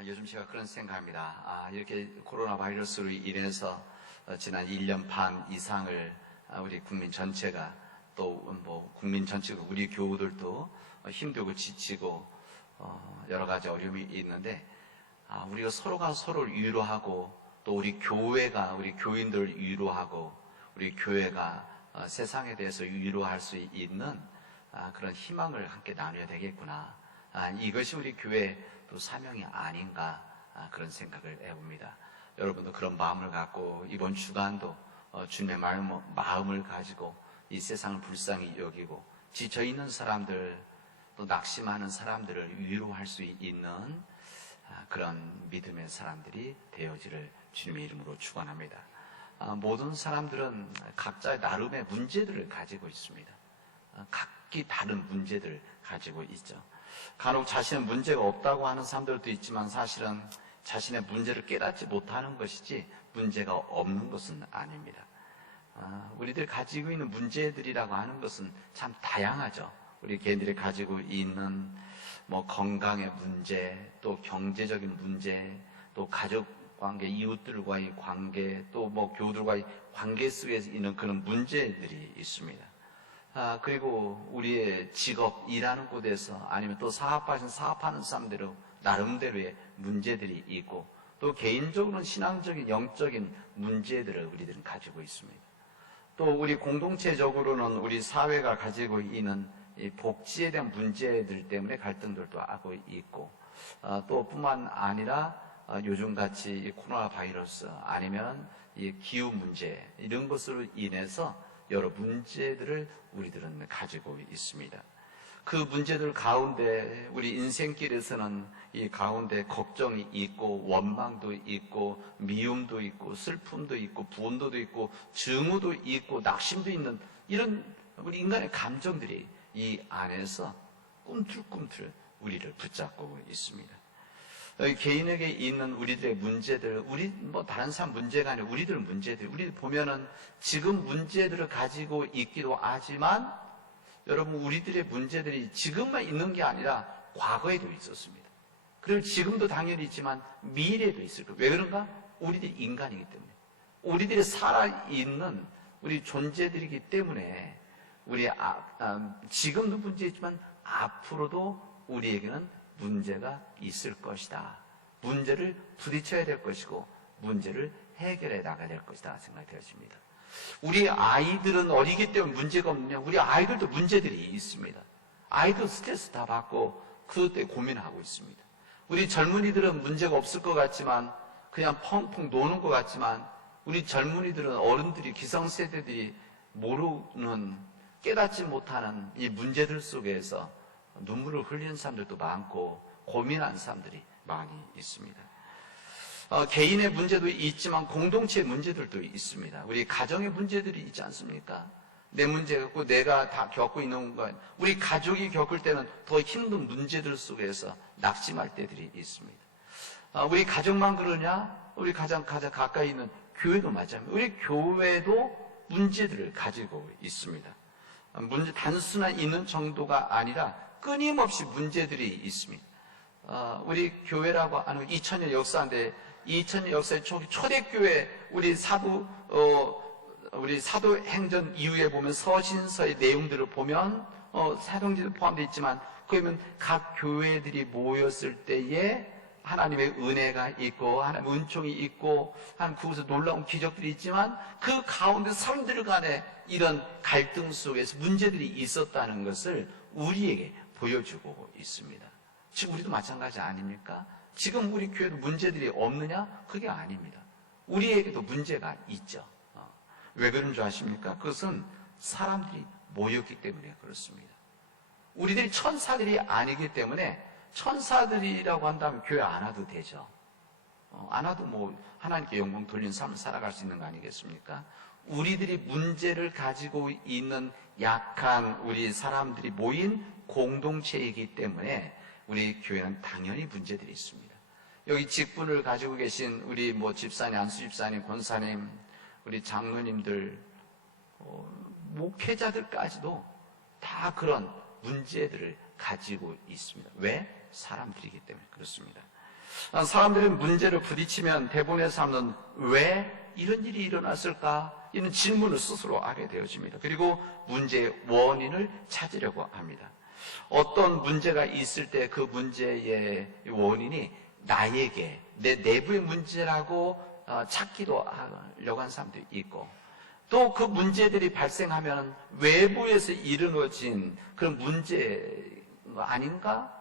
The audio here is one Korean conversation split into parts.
요즘 제가 그런 생각합니다. 이렇게 코로나 바이러스로 인해서 지난 1년 반 이상을 우리 국민 전체가 또 국민 전체가 우리 교우들도 힘들고 지치고 여러 가지 어려움이 있는데 우리가 서로가 서로를 위로하고 또 우리 교회가 우리 교인들을 위로하고 우리 교회가 세상에 대해서 위로할 수 있는 그런 희망을 함께 나눠야 되겠구나. 이것이 우리 교회의 또 사명이 아닌가 그런 생각을 해봅니다. 여러분도 그런 마음을 갖고 이번 주간도 주님의 마음을 가지고 이 세상을 불쌍히 여기고 지쳐있는 사람들 또 낙심하는 사람들을 위로할 수 있는 그런 믿음의 사람들이 되어지를 주님의 이름으로 축원합니다. 모든 사람들은 각자의 나름의 문제들을 가지고 있습니다. 각기 다른 문제들을 가지고 있죠. 간혹 자신의 문제가 없다고 하는 사람들도 있지만 사실은 자신의 문제를 깨닫지 못하는 것이지 문제가 없는 것은 아닙니다. 우리들 가지고 있는 문제들이라고 하는 것은 참 다양하죠. 우리 개인들이 가지고 있는 건강의 문제, 또 경제적인 문제, 또 가족 관계, 이웃들과의 관계, 또 교우들과의 관계 속에 있는 그런 문제들이 있습니다. 그리고 우리의 직업, 일하는 곳에서 아니면 또 사업하는 사람대로 나름대로의 문제들이 있고 또 개인적으로는 신앙적인, 영적인 문제들을 우리들은 가지고 있습니다. 또 우리 공동체적으로는 우리 사회가 가지고 있는 이 복지에 대한 문제들 때문에 갈등들도 하고 있고 또 뿐만 아니라 요즘같이 이 코로나 바이러스 아니면 이 기후 문제 이런 것으로 인해서 여러 문제들을 우리들은 가지고 있습니다. 그 문제들 가운데 우리 인생길에서는 이 가운데 걱정이 있고 원망도 있고 미움도 있고 슬픔도 있고 분노도 있고 증오도 있고 낙심도 있는 이런 우리 인간의 감정들이 이 안에서 꿈틀꿈틀 우리를 붙잡고 있습니다. 개인에게 있는 우리들의 문제들, 다른 사람 문제가 아니라 우리들 문제들, 우리들 보면은 지금 문제들을 가지고 있기도 하지만 여러분 우리들의 문제들이 지금만 있는 게 아니라 과거에도 있었습니다. 그리고 지금도 당연히 있지만 미래에도 있을 거예요. 왜 그런가? 우리들이 인간이기 때문에. 우리들이 살아있는 우리 존재들이기 때문에 우리 지금도 문제 있지만 앞으로도 우리에게는 문제가 있을 것이다. 문제를 부딪혀야 될 것이고 문제를 해결해 나가야 될 것이다 생각이 되어집니다. 우리 아이들은 어리기 때문에 문제가 없느냐? 우리 아이들도 문제들이 있습니다. 아이도 스트레스 다 받고 그것 때문에 고민하고 있습니다. 우리 젊은이들은 문제가 없을 것 같지만 그냥 펑펑 노는 것 같지만 우리 젊은이들은 어른들이 기성세대들이 모르는 깨닫지 못하는 이 문제들 속에서 눈물을 흘리는 사람들도 많고 고민하는 사람들이 많이 있습니다. 개인의 문제도 있지만 공동체의 문제들도 있습니다. 우리 가정의 문제들이 있지 않습니까? 내 문제가 있고 내가 다 겪고 있는 건 우리 가족이 겪을 때는 더 힘든 문제들 속에서 낙심할 때들이 있습니다. 우리 가족만 그러냐? 우리 가장 가까이 있는 교회도 마찬가지입니다. 우리 교회도 문제들을 가지고 있습니다. 단순한 있는 정도가 아니라 끊임없이 문제들이 있습니다. 우리 교회라고 하는 2000년 역사인데 2000년 역사의 초대교회 우리 사도행전 이후에 보면 서신서의 내용들을 보면 사도행전도 포함되어 있지만 그러면 각 교회들이 모였을 때에 하나님의 은혜가 있고 하나님의 은총이 있고 하나님 그곳에 놀라운 기적들이 있지만 그 가운데 사람들 간에 이런 갈등 속에서 문제들이 있었다는 것을 우리에게 보여주고 있습니다. 지금 우리도 마찬가지 아닙니까? 지금 우리 교회도 문제들이 없느냐? 그게 아닙니다. 우리에게도 문제가 있죠. 왜 그런 줄 아십니까? 그것은 사람들이 모였기 때문에 그렇습니다. 우리들이 천사들이 아니기 때문에 천사들이라고 한다면 교회 안 와도 되죠. 안 와도 하나님께 영광 돌리는 삶을 살아갈 수 있는 거 아니겠습니까? 우리들이 문제를 가지고 있는 약한 우리 사람들이 모인 공동체이기 때문에 우리 교회는 당연히 문제들이 있습니다. 여기 직분을 가지고 계신 우리 집사님, 안수 집사님, 권사님, 우리 장로님들, 목회자들까지도 다 그런 문제들을 가지고 있습니다. 왜? 사람들이기 때문에 그렇습니다. 사람들이 문제를 부딪히면 대부분의 사람은 왜 이런 일이 일어났을까? 이런 질문을 스스로 하게 되어집니다. 그리고 문제의 원인을 찾으려고 합니다. 어떤 문제가 있을 때 그 문제의 원인이 나에게, 내 내부의 문제라고 찾기도 하려고 하는 사람도 있고, 또 그 문제들이 발생하면 외부에서 이루어진 그런 문제 아닌가?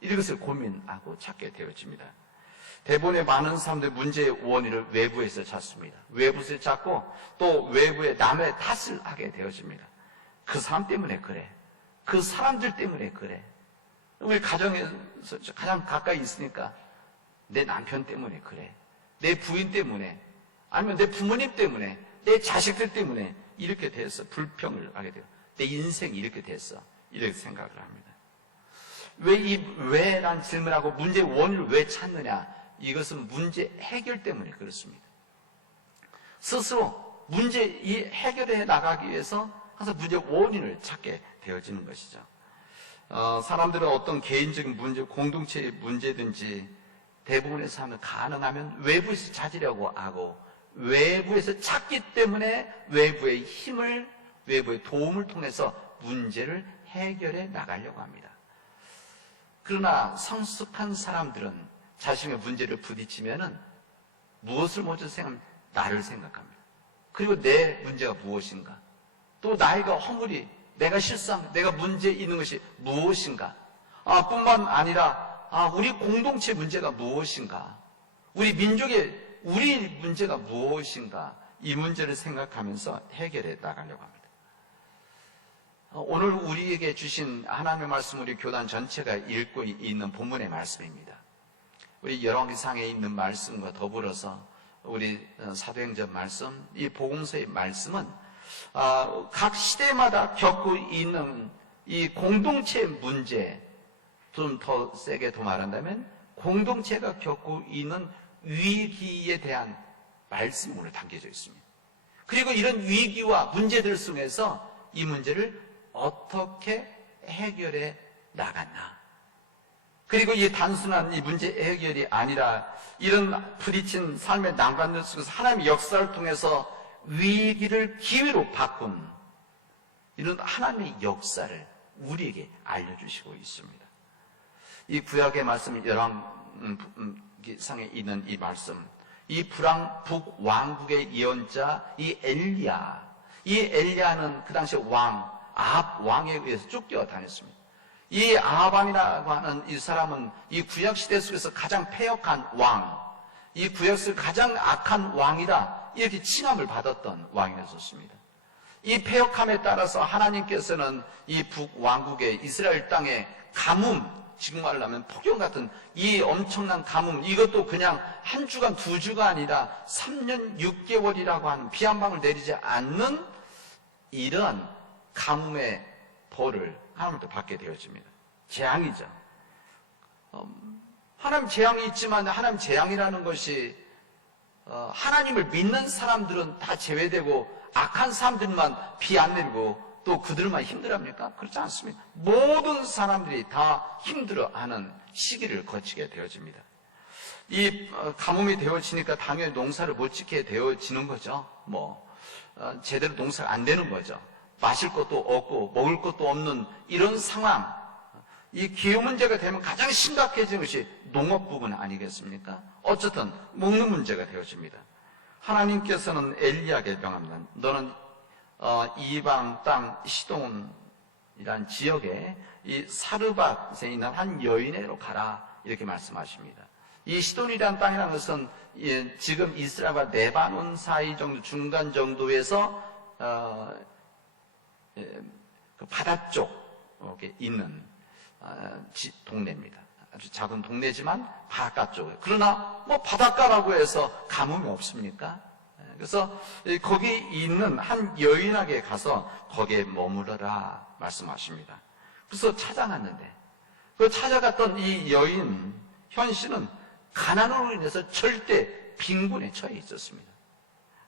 이것을 고민하고 찾게 되어집니다. 대부분의 많은 사람들이 문제의 원인을 외부에서 찾습니다. 외부에서 찾고 또 외부의 남의 탓을 하게 되어집니다. 그 사람 때문에 그래. 그 사람들 때문에 그래. 우리 가정에서 가장 가까이 있으니까 내 남편 때문에 그래. 내 부인 때문에, 아니면 내 부모님 때문에, 내 자식들 때문에 이렇게 돼서 불평을 하게 돼요. 내 인생이 이렇게 됐어. 이렇게 생각을 합니다. 왜란 질문하고 문제의 원인을 왜 찾느냐? 이것은 문제 해결 때문에 그렇습니다. 스스로 문제 해결해 나가기 위해서 항상 문제 원인을 찾게 되어지는 것이죠. 사람들은 어떤 개인적인 문제, 공동체의 문제든지 대부분의 사람은 가능하면 외부에서 찾으려고 하고 외부에서 찾기 때문에 외부의 힘을, 외부의 도움을 통해서 문제를 해결해 나가려고 합니다. 그러나 성숙한 사람들은 자신의 문제를 부딪히면은 무엇을 먼저 생각합니까? 나를 생각합니다. 그리고 내 문제가 무엇인가? 또 나이가 허물이, 내가 실수한, 내가 문제 있는 것이 무엇인가? 뿐만 아니라 우리 공동체 문제가 무엇인가? 우리 민족의 우리 문제가 무엇인가? 이 문제를 생각하면서 해결해 나가려고 합니다. 오늘 우리에게 주신 하나님의 말씀, 우리 교단 전체가 읽고 있는 본문의 말씀입니다. 우리 열왕기상에 있는 말씀과 더불어서 우리 사도행전 말씀, 이 복음서의 말씀은 각 시대마다 겪고 있는 이 공동체의 문제, 좀 더 세게 더 말한다면 공동체가 겪고 있는 위기에 대한 말씀이 오늘 담겨져 있습니다. 그리고 이런 위기와 문제들 속에서 이 문제를 어떻게 해결해 나갔나. 그리고 이 단순한 이 문제 해결이 아니라 이런 부딪힌 삶의 난관들 속에서 하나님의 역사를 통해서 위기를 기회로 바꾼 이런 하나님의 역사를 우리에게 알려주시고 있습니다. 이 구약의 말씀, 열왕기상에 있는 이 말씀, 이 북왕국의 예언자 이 엘리야는 그 당시 아합 왕에 의해서 쫓겨 다녔습니다. 이 아합왕이라고 하는 이 사람은 이 구약시대 속에서 가장 패역한 왕, 이 구약 속 가장 악한 왕이다, 이렇게 칭함을 받았던 왕이었습니다. 이 패역함에 따라서 하나님께서는 이 북왕국의 이스라엘 땅에 가뭄, 지금 말하면 폭염 같은 이 엄청난 가뭄, 이것도 그냥 한 주간 두 주가 아니라 3년 6개월이라고 하는 비 한 방울 내리지 않는 이런 가뭄의 벌을 하나님부터 받게 되어집니다. 재앙이죠. 하나님 재앙이 있지만 하나님 재앙이라는 것이 하나님을 믿는 사람들은 다 제외되고 악한 사람들만 비 안 내리고 또 그들만 힘들어합니까? 그렇지 않습니다. 모든 사람들이 다 힘들어하는 시기를 거치게 되어집니다. 이 가뭄이 되어지니까 당연히 농사를 못 짓게 되어지는 거죠. 제대로 농사가 안 되는 거죠. 마실 것도 없고 먹을 것도 없는 이런 상황, 이 기후 문제가 되면 가장 심각해지는 것이 농업 부분 아니겠습니까? 어쨌든 먹는 문제가 되어집니다. 하나님께서는 엘리야에게 명합니다. 너는 이방 땅 시돈이란 지역에 이 사르밧에 있는 한 여인에게로 가라, 이렇게 말씀하십니다. 이 시돈이란 땅이라는 것은 지금 이스라엘과 레바논 사이 정도, 중간 정도에서 그 바다 쪽에 있는 동네입니다. 아주 작은 동네지만 바닷가 쪽에. 그러나 바닷가라고 해서 가뭄이 없습니까? 그래서 거기 있는 한 여인에게 가서 거기에 머무르라 말씀하십니다. 그래서 찾아갔는데 그 찾아갔던 이 여인 현씨는 가난으로 인해서 절대 빈곤에 처해 있었습니다.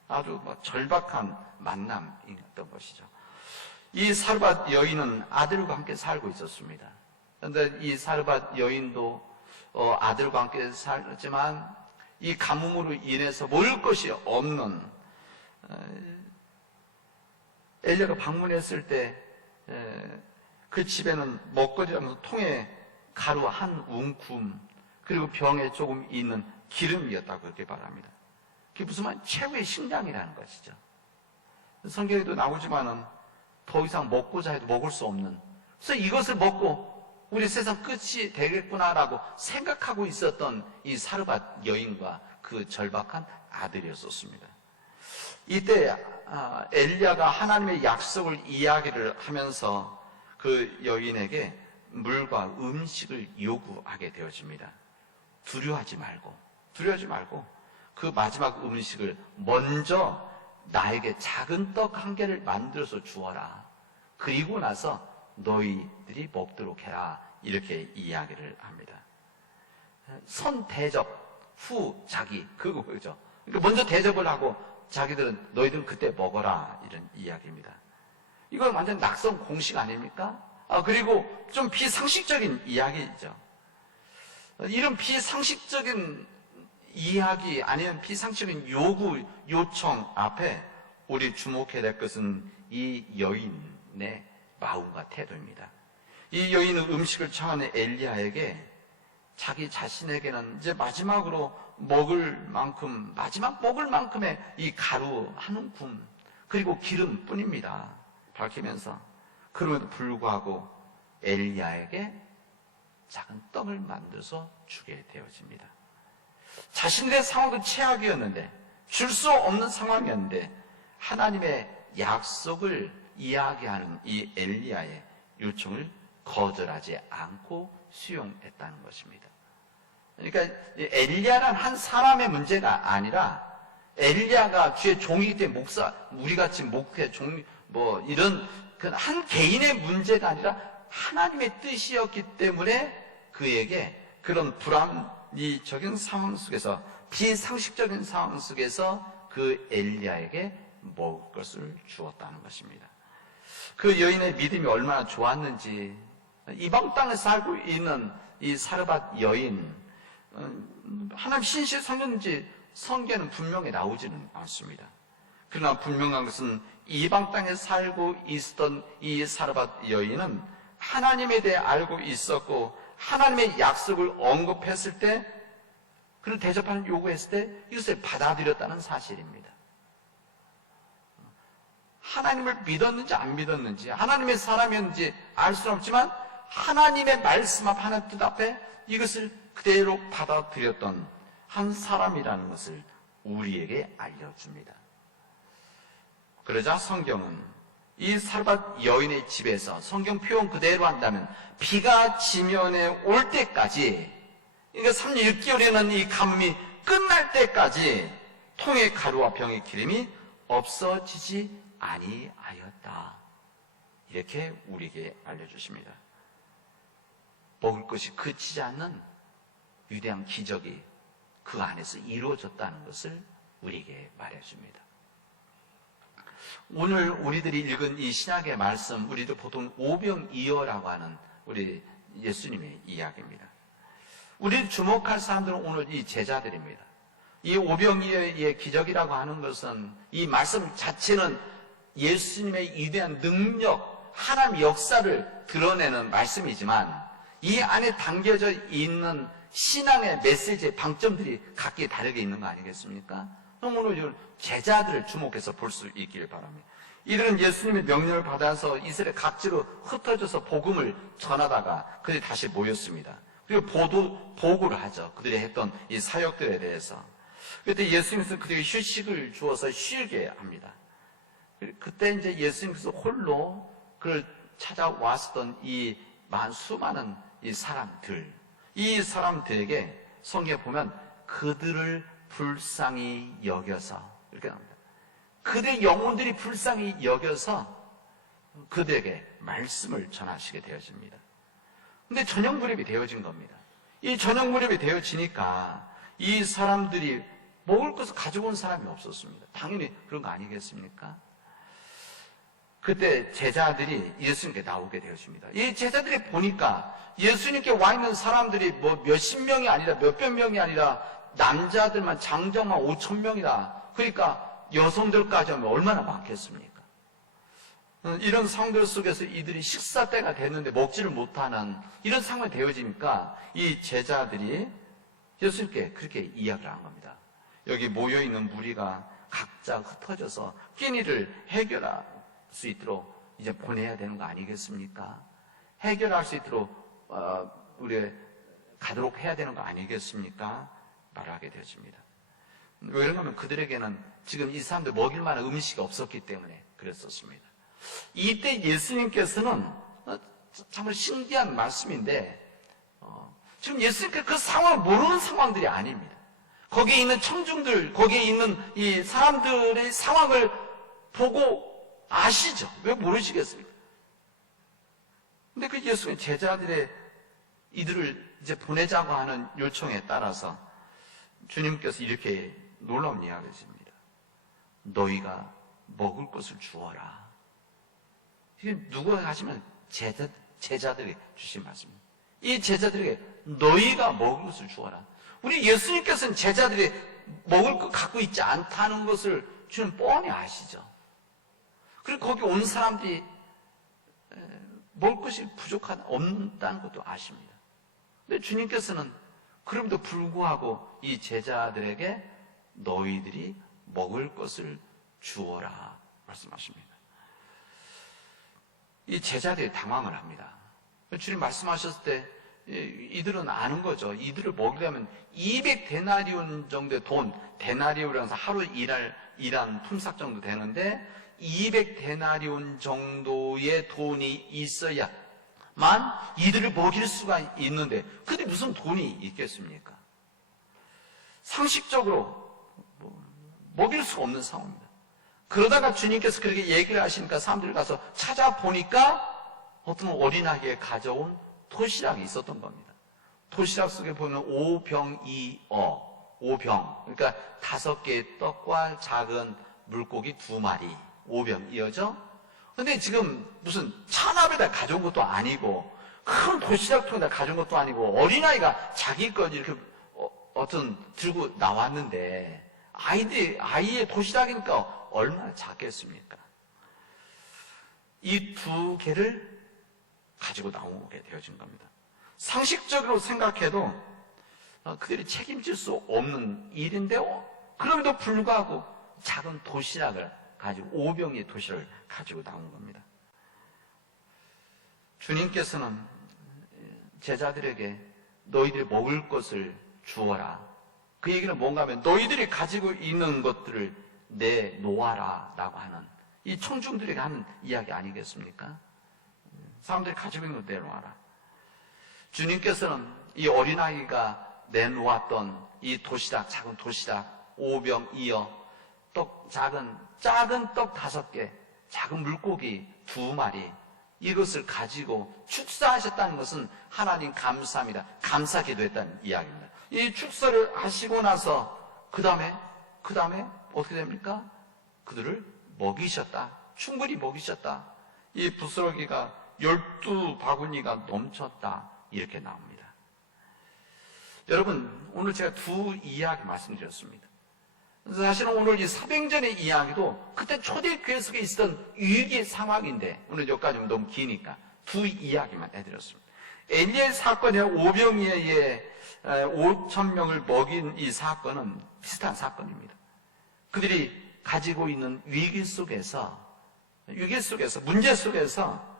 아주 절박한 만남이었던 것이죠. 이 사르밧 여인은 아들과 함께 살고 있었습니다. 그런데 이 사르밧 여인도 아들과 함께 살지만 이 가뭄으로 인해서 먹을 것이 없는 엘리야가 방문했을 때 그 집에는 먹거리라면서 통에 가루 한 웅큼 그리고 병에 조금 있는 기름이었다고 그렇게 말합니다. 그게 무슨 말 최후의 식량이라는 것이죠. 성경에도 나오지만은 더 이상 먹고자 해도 먹을 수 없는, 그래서 이것을 먹고 우리 세상 끝이 되겠구나라고 생각하고 있었던 이 사르밧 여인과 그 절박한 아들이었었습니다. 이때 엘리야가 하나님의 약속을 이야기를 하면서 그 여인에게 물과 음식을 요구하게 되어집니다. 두려워하지 말고 그 마지막 음식을 먼저 나에게 작은 떡 한 개를 만들어서 주어라. 그리고 나서 너희들이 먹도록 해라. 이렇게 이야기를 합니다. 선 대접 후 자기, 그거죠. 그러니까 먼저 대접을 하고 자기들은 너희들은 그때 먹어라. 이런 이야기입니다. 이건 완전 낙선 공식 아닙니까? 그리고 좀 비상식적인 이야기죠. 이런 비상식적인 이야기 아니면 비상식적인 요구, 요청 앞에 우리 주목해야 될 것은 이 여인의 마음과 태도입니다. 이 여인은 음식을 청하는 엘리야에게 자기 자신에게는 이제 마지막으로 먹을 만큼의 이 가루 한 움큼 그리고 기름뿐입니다. 밝히면서 그럼에도 불구하고 엘리야에게 작은 떡을 만들어서 주게 되어집니다. 자신들의 상황도 최악이었는데 줄 수 없는 상황이었는데 하나님의 약속을 이야기하는 이 엘리야의 요청을 거절하지 않고 수용했다는 것입니다. 그러니까 엘리야란 한 사람의 문제가 아니라 엘리야가 주의 종이기 때문에 목사, 우리같이 목회, 종, 이런 한 개인의 문제가 아니라 하나님의 뜻이었기 때문에 그에게 그런 불합리적인 상황 속에서 비상식적인 상황 속에서 그 엘리야에게 먹을 것을 주었다는 것입니다. 그 여인의 믿음이 얼마나 좋았는지 이방 땅에 살고 있는 이 사르밧 여인 하나님 신실 성경인지 성경에는 분명히 나오지는 않습니다. 그러나 분명한 것은 이방 땅에 살고 있었던 이 사르밧 여인은 하나님에 대해 알고 있었고 하나님의 약속을 언급했을 때 그를 대접하는 요구했을 때 이것을 받아들였다는 사실입니다. 하나님을 믿었는지 안 믿었는지 하나님의 사람이었는지 알 수는 없지만 하나님의 말씀 앞 하나님 뜻 앞에 이것을 그대로 받아들였던 한 사람이라는 것을 우리에게 알려줍니다. 그러자 성경은 이 사르밧 여인의 집에서 성경 표현 그대로 한다면 비가 지면에 올 때까지, 그러니까 3년 6개월이라는 이 가뭄이 끝날 때까지 통의 가루와 병의 기름이 없어지지 아니하였다. 이렇게 우리에게 알려주십니다. 먹을 것이 그치지 않는 위대한 기적이 그 안에서 이루어졌다는 것을 우리에게 말해줍니다. 오늘 우리들이 읽은 이 신약의 말씀, 우리들 보통 오병이어라고 하는 우리 예수님의 이야기입니다. 우리 주목할 사람들은 오늘 이 제자들입니다. 이 오병이어의 기적이라고 하는 것은 이 말씀 자체는 예수님의 위대한 능력, 하나님 역사를 드러내는 말씀이지만 이 안에 담겨져 있는 신앙의 메시지의 방점들이 각기 다르게 있는 거 아니겠습니까? 오늘 제자들을 주목해서 볼 수 있길 바랍니다. 이들은 예수님의 명령을 받아서 이스라엘 각지로 흩어져서 복음을 전하다가 그들이 다시 모였습니다. 그리고 보고를 하죠. 그들이 했던 이 사역들에 대해서. 그때 예수님께서 그들에게 휴식을 주어서 쉬게 합니다. 그때 이제 예수님께서 홀로 그를 찾아왔었던 이 수많은 이 사람들에게 성경에 보면 그들을 불쌍히 여겨서 이렇게 나옵니다. 그들의 영혼들이 불쌍히 여겨서 그들에게 말씀을 전하시게 되어집니다. 근데 저녁 무렵이 되어진 겁니다. 이 저녁 무렵이 되어지니까 이 사람들이 먹을 것을 가지고 온 사람이 없었습니다. 당연히 그런 거 아니겠습니까? 그때 제자들이 예수님께 나오게 되었습니다. 이 제자들이 보니까 예수님께 와 있는 사람들이 뭐 몇십 명이 아니라 몇백 명이 아니라 남자들만 장정만 5천 명이다. 그러니까 여성들까지 하면 얼마나 많겠습니까? 이런 상황들 속에서 이들이 식사 때가 됐는데 먹지를 못하는 이런 상황이 되어지니까 이 제자들이 예수님께 그렇게 이야기를 한 겁니다. 여기 모여있는 무리가 각자 흩어져서 끼니를 해결할 수 있도록 이제 보내야 되는 거 아니겠습니까? 해결할 수 있도록 우리 가도록 해야 되는 거 아니겠습니까? 말을 하게 되었습니다. 왜 그런가 하면 그들에게는 지금 이 사람들 먹일 만한 음식이 없었기 때문에 그랬었습니다. 이때 예수님께서는 정말 신기한 말씀인데 지금 예수님께서 그 상황을 모르는 상황들이 아닙니다. 거기에 있는 청중들, 거기에 있는 이 사람들의 상황을 보고 아시죠? 왜 모르시겠습니까? 근데 그 예수님 제자들의 이들을 이제 보내자고 하는 요청에 따라서 주님께서 이렇게 놀라운 이야기를 하십니다. 너희가 먹을 것을 주어라. 이게 누가 하시면 제자들이 주신 말씀입니다. 이 제자들에게 너희가 먹을 것을 주어라. 우리 예수님께서는 제자들이 먹을 것 갖고 있지 않다는 것을 주님 뻔히 아시죠. 그리고 거기 온 사람들이 먹을 것이 없다는 것도 아십니다. 근데 주님께서는 그럼에도 불구하고 이 제자들에게 너희들이 먹을 것을 주어라 말씀하십니다. 이 제자들이 당황을 합니다. 주님 말씀하셨을 때 이들은 아는 거죠. 이들을 먹이려면 200데나리온 정도의 돈, 데나리온이라고 해서 하루 일한 품삯 정도 되는데 200데나리온 정도의 돈이 있어야만 이들을 먹일 수가 있는데 근데 무슨 돈이 있겠습니까? 상식적으로 먹일 수가 없는 상황입니다. 그러다가 주님께서 그렇게 얘기를 하시니까 사람들이 가서 찾아보니까 어떤 어린아이가 가져온 도시락이 있었던 겁니다. 도시락 속에 보면 5병이어, 5병, 그러니까 5개의 떡과 작은 물고기 2마리, 5병이어죠. 근데 지금 무슨 찬압에다 가져온 것도 아니고 큰 도시락통에다 가져온 것도 아니고 어린아이가 자기 것 이렇게 들고 나왔는데 아이의 도시락이니까 얼마나 작겠습니까? 이 2개를 가지고 나오게 되어진 겁니다. 상식적으로 생각해도 그들이 책임질 수 없는 일인데 그럼에도 불구하고 작은 도시락을 가지고 5병의 도시락을 가지고 나온 겁니다. 주님께서는 제자들에게 너희들이 먹을 것을 주어라. 그 얘기는 뭔가 하면 너희들이 가지고 있는 것들을 내놓아라 라고 하는 이 청중들에게 하는 이야기 아니겠습니까? 사람들이 가지고 있는 걸 내놓아라. 주님께서는 이 어린아이가 내놓았던 이 도시락, 작은 도시락 5병이어 작은 떡 5개, 작은 물고기 2마리 이것을 가지고 축사하셨다는 것은 하나님 감사합니다. 감사 기도했다는 이야기입니다. 이 축사를 하시고 나서 그 다음에 어떻게 됩니까? 그들을 먹이셨다. 충분히 먹이셨다. 이 부스러기가 12바구니가 넘쳤다. 이렇게 나옵니다. 여러분, 오늘 제가 2 이야기 말씀드렸습니다. 사실은 오늘 이 사병전의 이야기도 그때 초대교회 속에 있었던 위기 상황인데 오늘 여기까지 너무 기니까 2 이야기만 해드렸습니다. 엘리의 사건이나 오병이어의 5,000명을 먹인 이 사건은 비슷한 사건입니다. 그들이 가지고 있는 위기 속에서 문제 속에서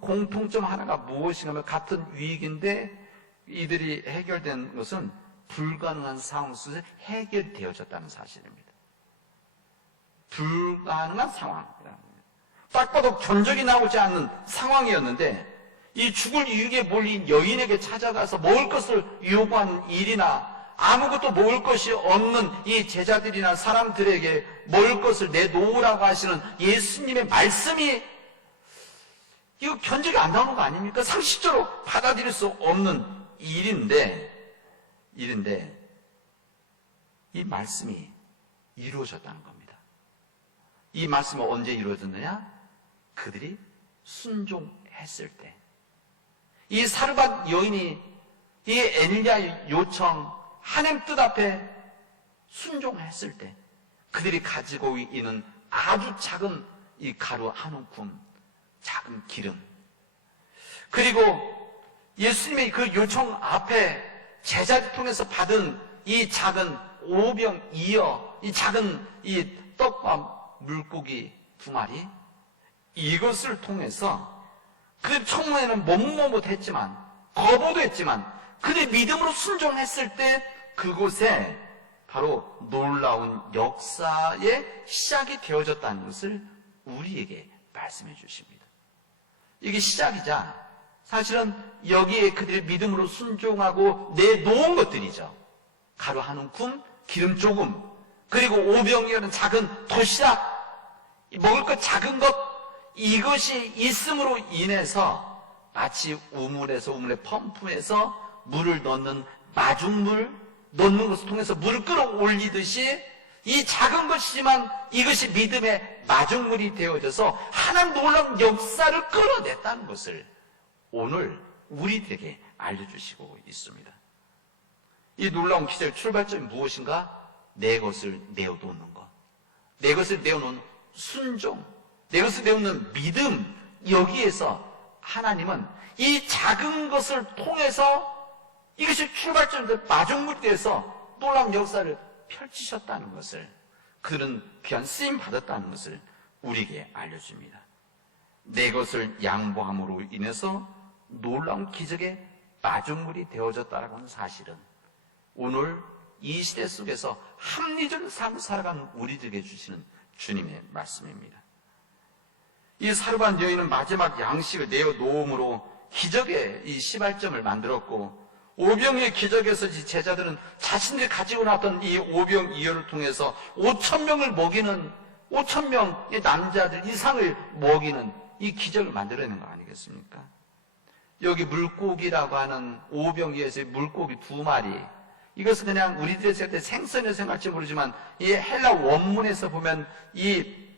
공통점 하나가 무엇인가 하면 같은 위기인데 이들이 해결된 것은 불가능한 상황 속에서 해결되어졌다는 사실입니다. 불가능한 상황이라는 거예요. 딱 봐도 견적이 나오지 않는 상황이었는데 이 죽을 위기에 몰린 여인에게 찾아가서 먹을 것을 요구하는 일이나 아무것도 먹을 것이 없는 이 제자들이나 사람들에게 먹을 것을 내놓으라고 하시는 예수님의 말씀이 이거 견적이 안 나오는 거 아닙니까? 상식적으로 받아들일 수 없는 일인데 이 말씀이 이루어졌다는 겁니다. 이 말씀은 언제 이루어졌느냐? 그들이 순종했을 때, 이 사르밧 여인이 이 엘리야의 요청, 하나님 뜻 앞에 순종했을 때 그들이 가지고 있는 아주 작은 이 가루 한 움큼, 작은 기름, 그리고 예수님의 그 요청 앞에 제자를 통해서 받은 이 작은 오병 이어, 이 작은 이 떡과 물고기 2마리, 이것을 통해서 그 처음에는 못했지만, 거부도 했지만 그들이 믿음으로 순종했을 때 그곳에 바로 놀라운 역사의 시작이 되어졌다는 것을 우리에게 말씀해 주십니다. 이게 시작이자 사실은 여기에 그들의 믿음으로 순종하고 내놓은 것들이죠. 가루 한 움큼, 기름 조금, 그리고 오병이어는 작은 도시락, 먹을 것 작은 것, 이것이 있음으로 인해서 마치 우물에 펌프해서 물을 넣는 마중물 넣는 것을 통해서 물을 끌어올리듯이 이 작은 것이지만 이것이 믿음의 마중물이 되어져서 하나님 놀라운 역사를 끌어냈다는 것을 오늘 우리들에게 알려주시고 있습니다. 이 놀라운 기적의 출발점이 무엇인가? 내 것을 내어놓는 것, 내 것을 내어놓는 순종, 내 것을 내어놓는 믿음, 여기에서 하나님은 이 작은 것을 통해서 이것이 출발점인데 마중물이 돼서 놀라운 역사를 펼치셨다는 것을, 그들은 귀한 쓰임 받았다는 것을 우리에게 알려줍니다. 내 것을 양보함으로 인해서 놀라운 기적의 마중물이 되어졌다는 하는 사실은 오늘 이 시대 속에서 합리적인 삶을 살아가는 우리들에게 주시는 주님의 말씀입니다. 이 사르밧 여인은 마지막 양식을 내어놓음으로 기적의 이 시발점을 만들었고, 오병이의 기적에서 제자들은 자신들이 가지고 나왔던 이 오병이어를 통해서 5,000명을 먹이는, 5,000명의 남자들 이상을 먹이는 이 기적을 만들어내는 거 아니겠습니까? 여기 물고기라고 하는 오병이어에서의 물고기 2마리, 이것은 그냥 우리들이 생각할 때 생선이라고 생각할지 모르지만 이 헬라 원문에서 보면 이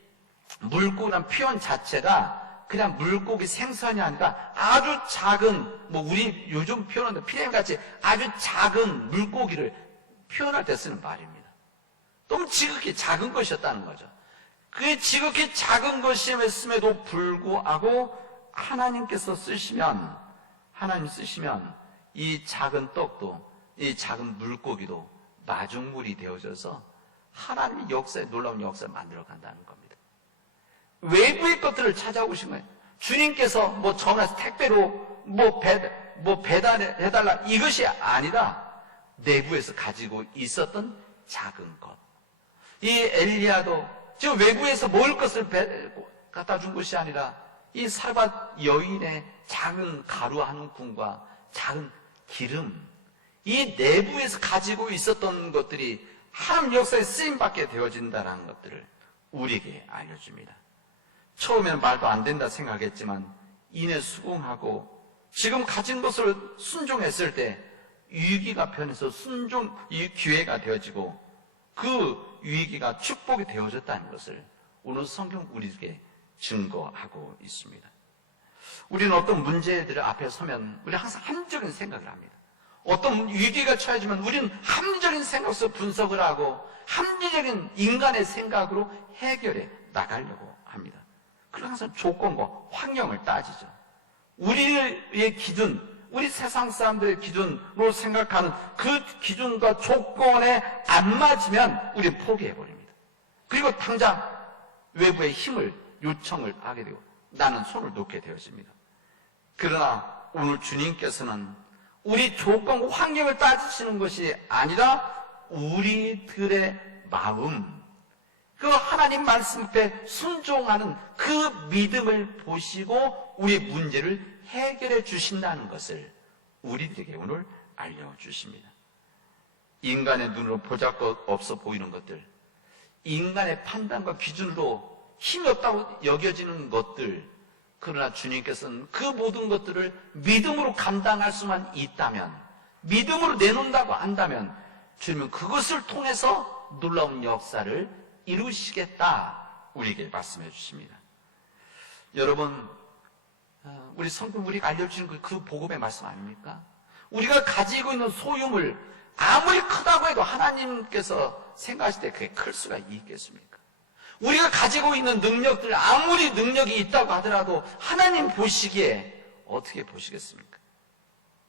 물고기란 표현 자체가 그냥 물고기 생선이 아니라 아주 작은, 우리 요즘 표현하는 피렘같이 아주 작은 물고기를 표현할 때 쓰는 말입니다. 너무 지극히 작은 것이었다는 거죠. 그 지극히 작은 것임에도 불구하고 하나님께서 쓰시면, 하나님 쓰시면 이 작은 떡도, 이 작은 물고기도 마중물이 되어져서 하나님의 역사에, 놀라운 역사를 만들어 간다는 겁니다. 외부의 것들을 찾아오신 거예요. 주님께서 전화해서 택배로 배달해달라, 이것이 아니라 내부에서 가지고 있었던 작은 것. 이 엘리야도 지금 외부에서 먹을 것을 갖다 준 것이 아니라 이 사르밧 여인의 작은 가루 한 움큼과 작은 기름, 이 내부에서 가지고 있었던 것들이 하나님 역사에 쓰임받게 되어진다는 것들을 우리에게 알려줍니다. 처음에는 말도 안 된다 생각했지만 인해 수긍하고 지금 가진 것을 순종했을 때 위기가 변해서 이 기회가 되어지고 그 위기가 축복이 되어졌다는 것을 오늘 성경 우리에게 증거하고 있습니다. 우리는 어떤 문제들 앞에 서면 우리 항상 합리적인 생각을 합니다. 어떤 위기가 처해지면 우리는 합리적인 생각으로 분석을 하고 합리적인 인간의 생각으로 해결해 나가려고 합니다. 그리고 항상 조건과 환경을 따지죠. 우리의 기준, 우리 세상 사람들의 기준으로 생각하는 그 기준과 조건에 안 맞으면 우리는 포기해버립니다. 그리고 당장 외부의 힘을 요청을 하게 되고 나는 손을 놓게 되어집니다. 그러나 오늘 주님께서는 우리 조건과 환경을 따지시는 것이 아니라 우리들의 마음, 그 하나님 말씀 앞에 순종하는 그 믿음을 보시고 우리의 문제를 해결해 주신다는 것을 우리들에게 오늘 알려주십니다. 인간의 눈으로 보잘것 없어 보이는 것들, 인간의 판단과 기준으로 힘이 없다고 여겨지는 것들, 그러나 주님께서는 그 모든 것들을 믿음으로 감당할 수만 있다면, 믿음으로 내놓는다고 한다면 주님은 그것을 통해서 놀라운 역사를 이루시겠다 우리에게 말씀해 주십니다. 여러분, 우리 성경 우리가 알려주는 그 복음의 말씀 아닙니까? 우리가 가지고 있는 소유물 아무리 크다고 해도 하나님께서 생각하실 때 그게 클 수가 있겠습니까? 우리가 가지고 있는 능력들 아무리 능력이 있다고 하더라도 하나님 보시기에 어떻게 보시겠습니까?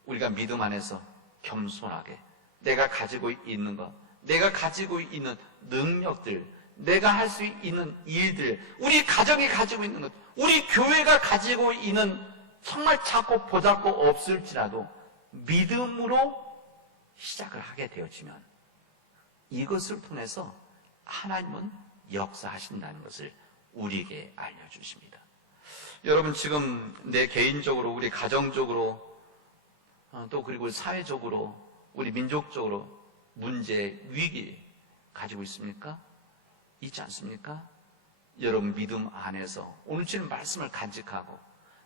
우리가 믿음 안에서 겸손하게 내가 가지고 있는 것, 내가 가지고 있는 능력들, 내가 할 수 있는 일들, 우리 가정이 가지고 있는 것, 우리 교회가 가지고 있는 정말 작고 보잘것 없을지라도 믿음으로 시작을 하게 되어지면 이것을 통해서 하나님은 역사하신다는 것을 우리에게 알려주십니다. 여러분, 지금 내 개인적으로, 우리 가정적으로, 또 그리고 사회적으로, 우리 민족적으로 문제, 위기 가지고 있습니까? 있지 않습니까? 여러분, 믿음 안에서 오늘 주는 말씀을 간직하고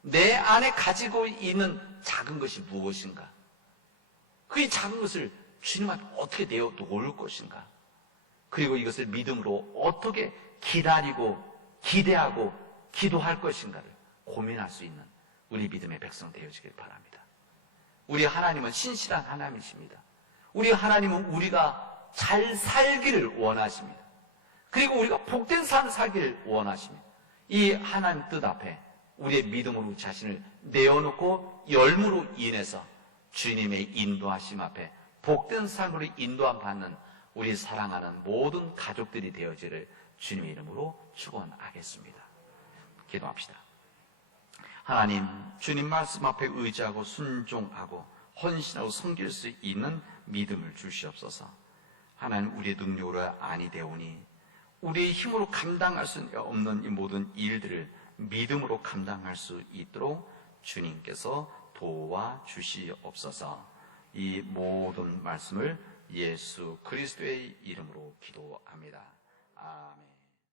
내 안에 가지고 있는 작은 것이 무엇인가? 그 작은 것을 주님한테 어떻게 내어놓을 것인가? 그리고 이것을 믿음으로 어떻게 기다리고 기대하고 기도할 것인가를 고민할 수 있는 우리 믿음의 백성 되어지길 바랍니다. 우리 하나님은 신실한 하나님이십니다. 우리 하나님은 우리가 잘 살기를 원하십니다. 그리고 우리가 복된 삶을 살기를 원하십니다. 이 하나님 뜻 앞에 우리의 믿음으로 자신을 내어놓고 열무로 인해서 주님의 인도하심 앞에 복된 삶으로 인도함 받는 우리 사랑하는 모든 가족들이 되어지를 주님의 이름으로 축원하겠습니다. 기도합시다. 하나님, 주님 말씀 앞에 의지하고 순종하고 헌신하고 섬길 수 있는 믿음을 주시옵소서. 하나님, 우리의 능력으로 아니 되오니 우리의 힘으로 감당할 수 없는 이 모든 일들을 믿음으로 감당할 수 있도록 주님께서 도와주시옵소서. 이 모든 말씀을 예수 그리스도의 이름으로 기도합니다. 아멘.